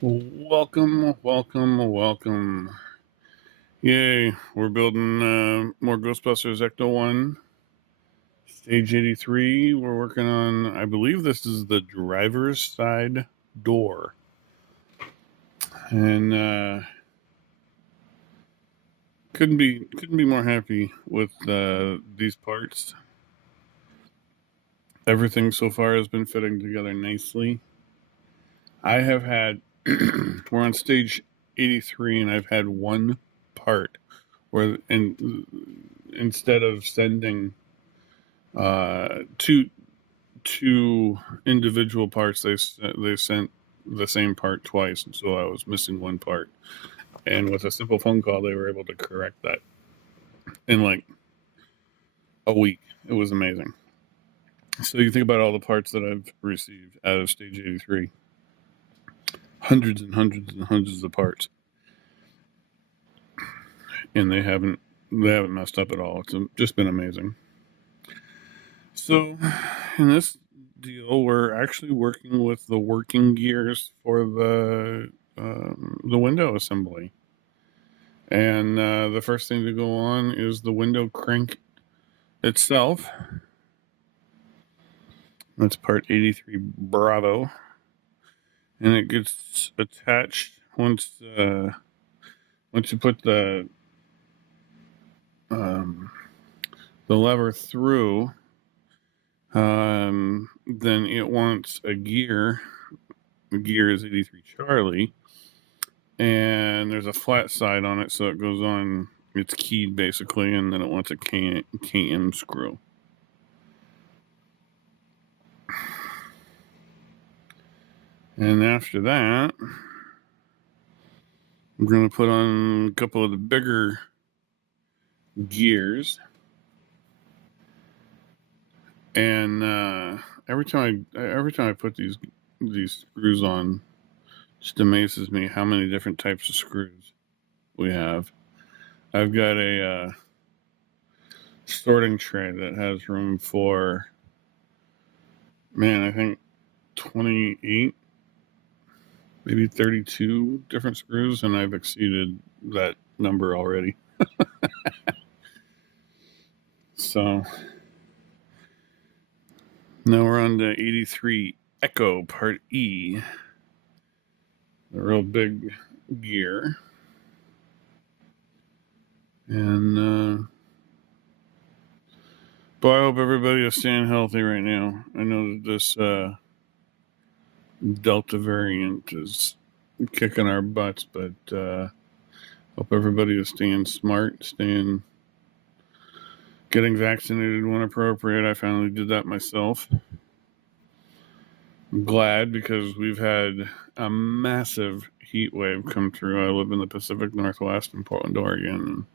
Welcome, welcome, welcome. Yay, we're building more Ghostbusters Ecto-1. Stage 83, we're working on, I believe this is the driver's side door. And couldn't be more happy with these parts. Everything so far has been fitting together nicely. I have had, we're on stage 83, and I've had one part where, instead of sending two individual parts, they sent the same part twice, and so I was missing one part. And with a simple phone call, they were able to correct that in like a week. It was amazing. So you think about all the parts that I've received out of stage 83, hundreds and hundreds and hundreds of parts, and they haven't messed up at all. It's just been amazing. So in this deal, we're actually working with the working gears for the window assembly, and the first thing to go on is the window crank itself. That's part 83 Bravo, and it gets attached once you put the lever through. Then it wants a gear. The gear is 83 Charlie, and there's a flat side on it, so it goes on. It's keyed basically, and then it wants a KM screw. And after that, I'm going to put on a couple of the bigger gears. And every time I put these screws on, it just amazes me how many different types of screws we have. I've got a sorting tray that has room for, I think 28, maybe 32 different screws, and I've exceeded that number already. So now we're on to 83 Echo Part E, the real big gear. And boy, I hope everybody is staying healthy right now. I know that this Delta variant is kicking our butts, but hope everybody is staying smart, getting vaccinated when appropriate. I finally did that myself. I'm glad, because we've had a massive heat wave come through. I live in the Pacific Northwest in Portland, Oregon.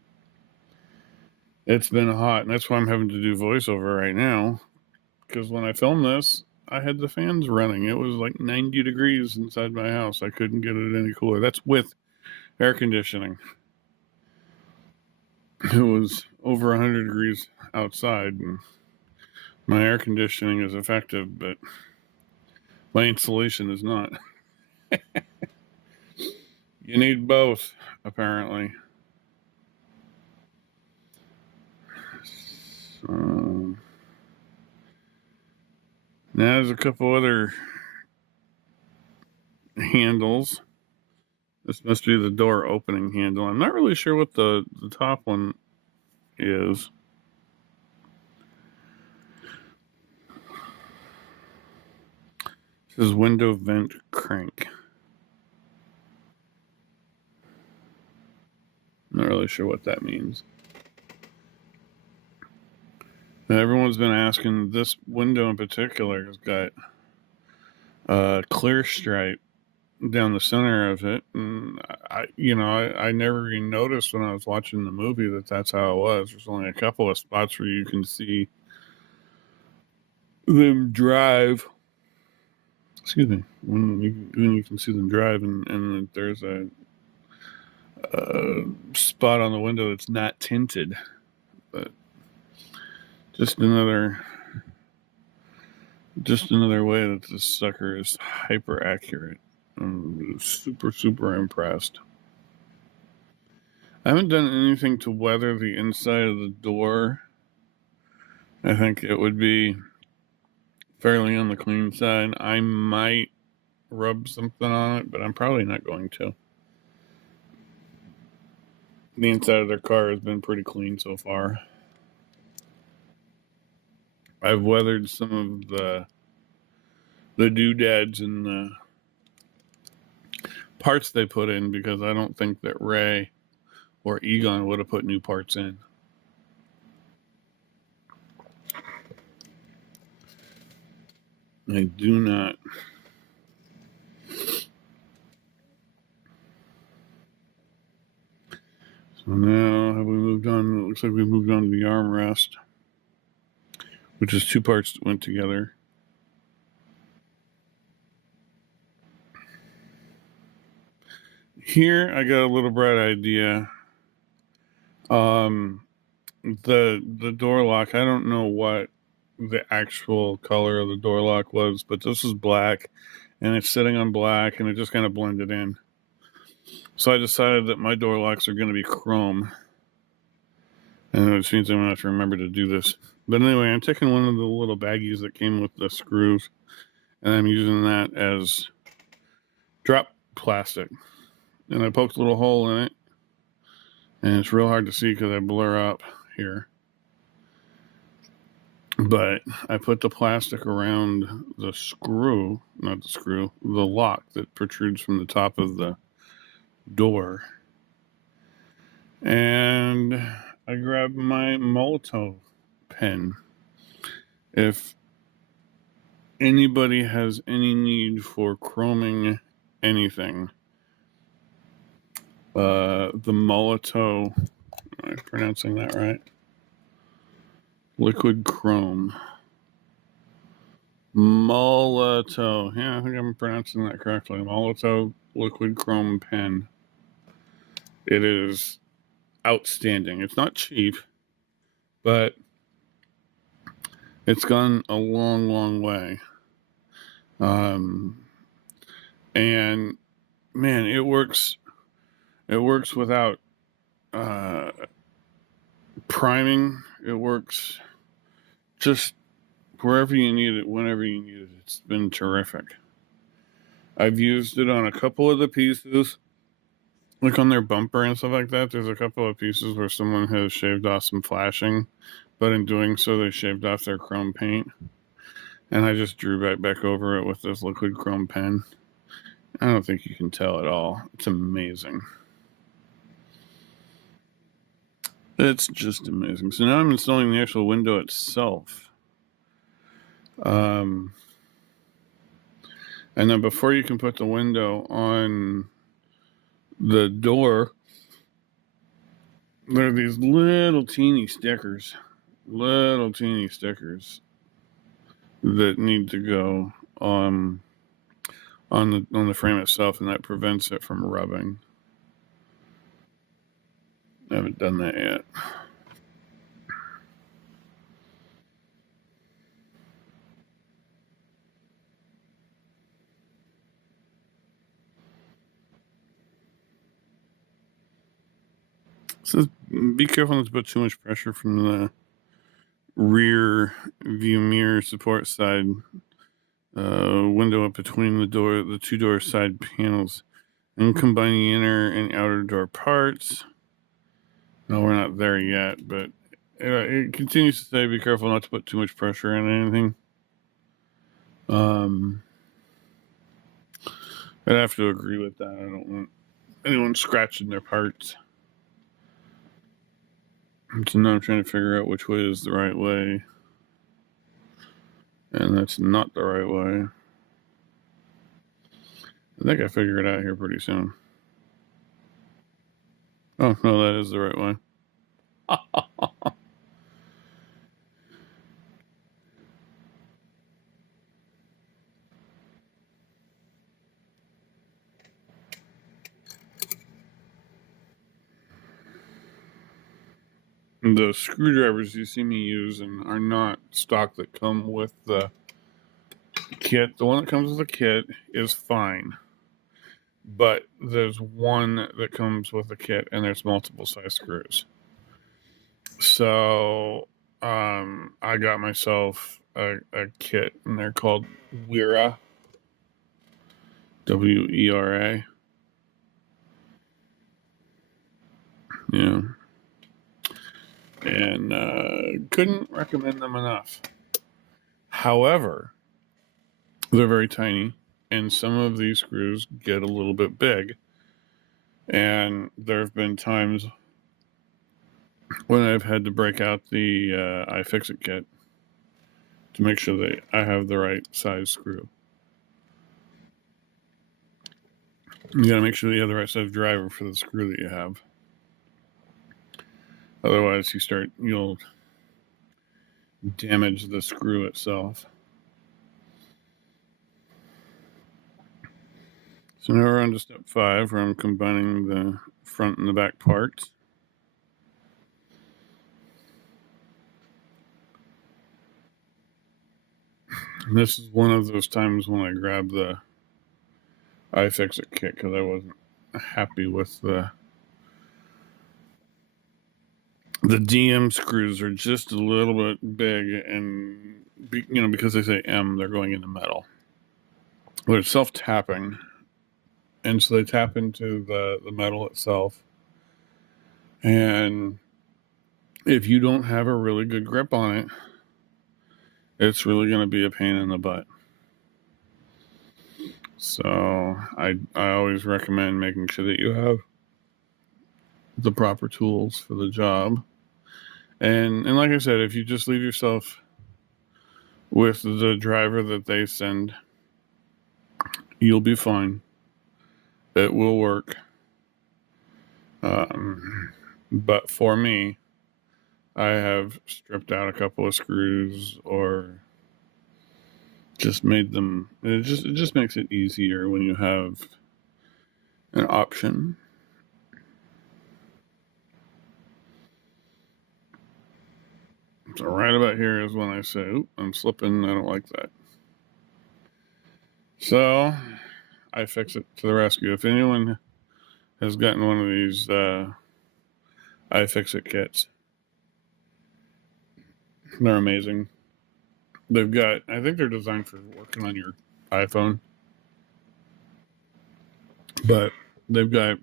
It's been hot, and that's why I'm having to do voiceover right now, because when I filmed this, I had the fans running. It was like 90 degrees inside my house. I couldn't get it any cooler. That's with air conditioning. It was over 100 degrees outside, and my air conditioning is effective, but my insulation is not. You need both, apparently. So, now there's a couple other handles. This must be the door opening handle. I'm not really sure what the top one is. This is window vent crank. Not really sure what that means. And everyone's been asking, this window in particular has got a clear stripe down the center of it, and I never even noticed when I was watching the movie that that's how it was. There's only a couple of spots where you can see them drive. Excuse me, when you can see them drive, and there's a spot on the window that's not tinted, but just another way that this sucker is hyper accurate. I'm super, super impressed. I haven't done anything to weather the inside of the door. I think it would be fairly on the clean side. I might rub something on it, but I'm probably not going to. The inside of their car has been pretty clean so far. I've weathered some of the doodads and the parts they put in because I don't think that Ray or Egon would have put new parts in. I do not. So now have we moved on? It looks like we moved on to the armrest, which is two parts that went together. Here I got a little bright idea. The door lock, I don't know what the actual color of the door lock was, but this is black and it's sitting on black and it just kind of blended in. So I decided that my door locks are going to be chrome. And it seems I'm going to have to remember to do this. But anyway, I'm taking one of the little baggies that came with the screws and I'm using that as drop plastic. And I poked a little hole in it. And it's real hard to see because I blur up here. But I put the plastic around the screw, not the screw, the lock that protrudes from the top of the door. And I grabbed my Molotov pen. If anybody has any need for chroming anything, the Molotov, am I pronouncing that right? Liquid chrome. Molotov. Yeah, I think I'm pronouncing that correctly. Molotov liquid chrome pen. It is outstanding. It's not cheap, but it's gone a long, long way. And man, it works. It works without priming. It works just wherever you need it, whenever you need it. It's been terrific. I've used it on a couple of the pieces, like on their bumper and stuff like that. There's a couple of pieces where someone has shaved off some flashing, but in doing so, they shaved off their chrome paint. And I just drew right back over it with this liquid chrome pen. I don't think you can tell at all. It's amazing. It's just amazing. So now I'm installing the actual window itself. And then before you can put the window on the door, there are these little teeny stickers that need to go on the frame itself, and that prevents it from rubbing. I haven't done that yet. So be careful not to put too much pressure from the rear view mirror support side window up between the two door side panels, and combine the inner and outer door parts. No, we're not there yet, but it continues to say be careful not to put too much pressure on anything. I'd have to agree with that. I don't want anyone scratching their parts. So now I'm trying to figure out which way is the right way. And that's not the right way. I think I figure it out here pretty soon. Oh, no, that is the right way. The screwdrivers you see me using are not stock that come with the kit. The one that comes with the kit is fine. but there's one that comes with a kit, and there's multiple size screws. So I got myself a kit, and they're called Wera, Wera. Yeah. And couldn't recommend them enough. However, they're very tiny, and some of these screws get a little bit big. And there have been times when I've had to break out the iFixit kit to make sure that I have the right size screw. You got to make sure that you have the right size driver for the screw that you have. Otherwise, you'll damage the screw itself. So now we're on to step 5, where I'm combining the front and the back parts. And this is one of those times when I grabbed the iFixit kit because I wasn't happy with the DM screws are just a little bit big, and because they say M, they're going into metal. But it's self-tapping, and so they tap into the metal itself. And if you don't have a really good grip on it, it's really going to be a pain in the butt. So I always recommend making sure that you have the proper tools for the job. And like I said, if you just leave yourself with the driver that they send, you'll be fine. It will work. But for me, I have stripped out a couple of screws or just made them. It just makes it easier when you have an option. So right about here is when I say, "Oop, I'm slipping. I don't like that." So iFixit to the rescue. If anyone has gotten one of these iFixit kits, they're amazing. I think they're designed for working on your iPhone, but they've got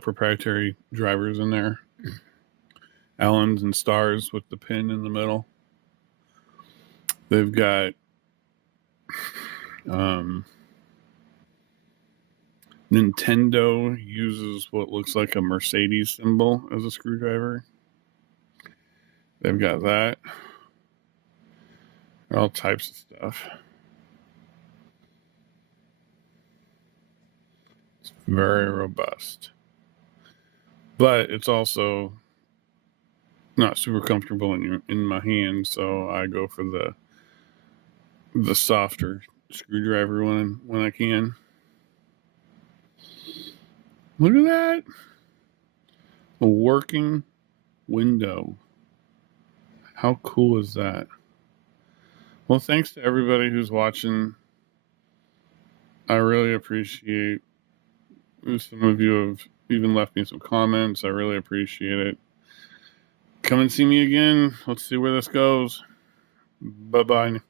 proprietary drivers in there, Allens and stars with the pin in the middle. They've got Nintendo uses what looks like a Mercedes symbol as a screwdriver. They've got that. All types of stuff. It's very robust. But it's also not super comfortable in my hand, so I go for the softer screwdriver when I can. Look at that. A working window. How cool is that? Well, thanks to everybody who's watching. I really appreciate some of you have even left me some comments. I really appreciate it. Come and see me again. Let's see where this goes. Bye-bye.